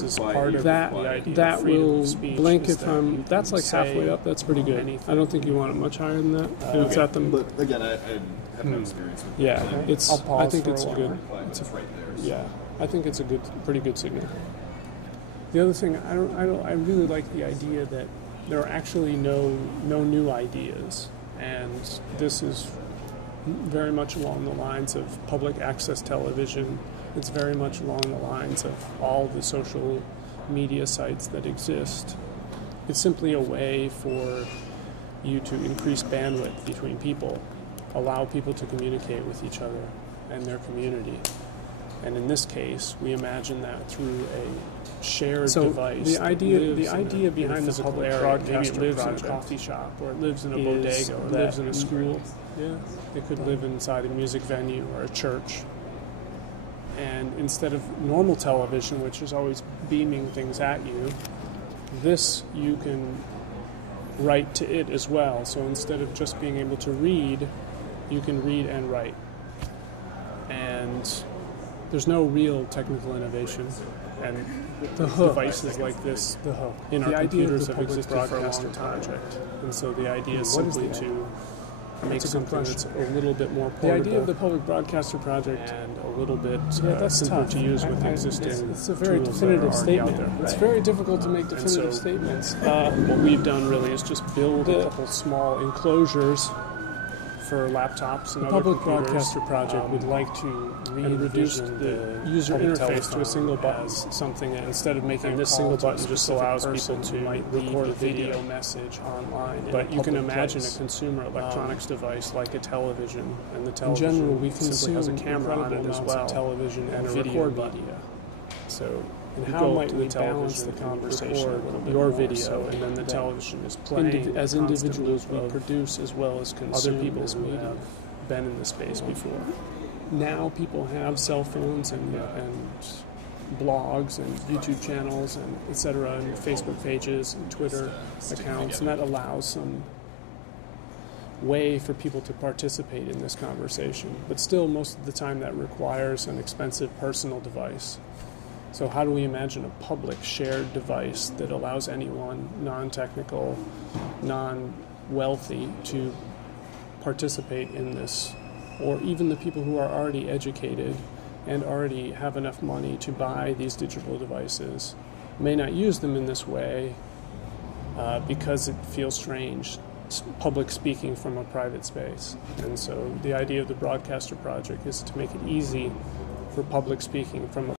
is part of that. The idea That of freedom will of speech blank is if that I'm. you That's can like say halfway up. That's pretty good. anything. I don't think you want it much higher than that. It's at the. But again, I have no experience with Yeah, it. it's. I'll pause I think for it's a a while. good. It's right there. So. Yeah, I think it's a pretty good signal. The other thing, I really like the idea that there are actually no new ideas, and this is very much along the lines of public access television. It's very much along the lines of all the social media sites that exist. It's simply a way for you to increase bandwidth between people, allow people to communicate with each other and their community. And in this case, we imagine that through a shared device. The idea behind the public broadcaster lives in a coffee shop, or it lives in a bodega, or it lives in a school. Yeah, it could live inside a music venue or a church. And instead of normal television, which is always beaming things at you, this you can write to it as well. So instead of just being able to read, you can read and write. And there's no real technical innovation, and devices like this in our computers have existed for a long time. And so the idea is simply to make something that's a little bit more portable. The idea of the Public Broadcaster Project and a little bit simpler to use with existing it's a very tools definitive that are already out statement. there. It's very difficult to make definitive statements. What we've done really is just build a couple small enclosures for laptops and The other Public computers. Broadcaster Project would like to reduce re-envision the user public interface to telephone a single button. as Something that instead of making and this call single to a button just specific allows person people to might record a video video message online. in But a you can public imagine place. a consumer electronics device like a television, and the In television general, we simply has a consume camera on it incredible as amounts well, of television and a video record media. button. So And you how go might to we the balance television the and conversation a record little bit your more video, so and then the that television is playing as individuals we produce as well as consume other people's who media. have been in the space before. Now people have cell phones and blogs and YouTube channels and etc. and Facebook pages and Twitter accounts, and that allows some way for people to participate in this conversation. But still, most of the time that requires an expensive personal device. So how do we imagine a public shared device that allows anyone, non-technical, non-wealthy, to participate in this, or even the people who are already educated and already have enough money to buy these digital devices may not use them in this way because it feels strange, public speaking from a private space. And so the idea of the Broadcaster Project is to make it easy for public speaking from a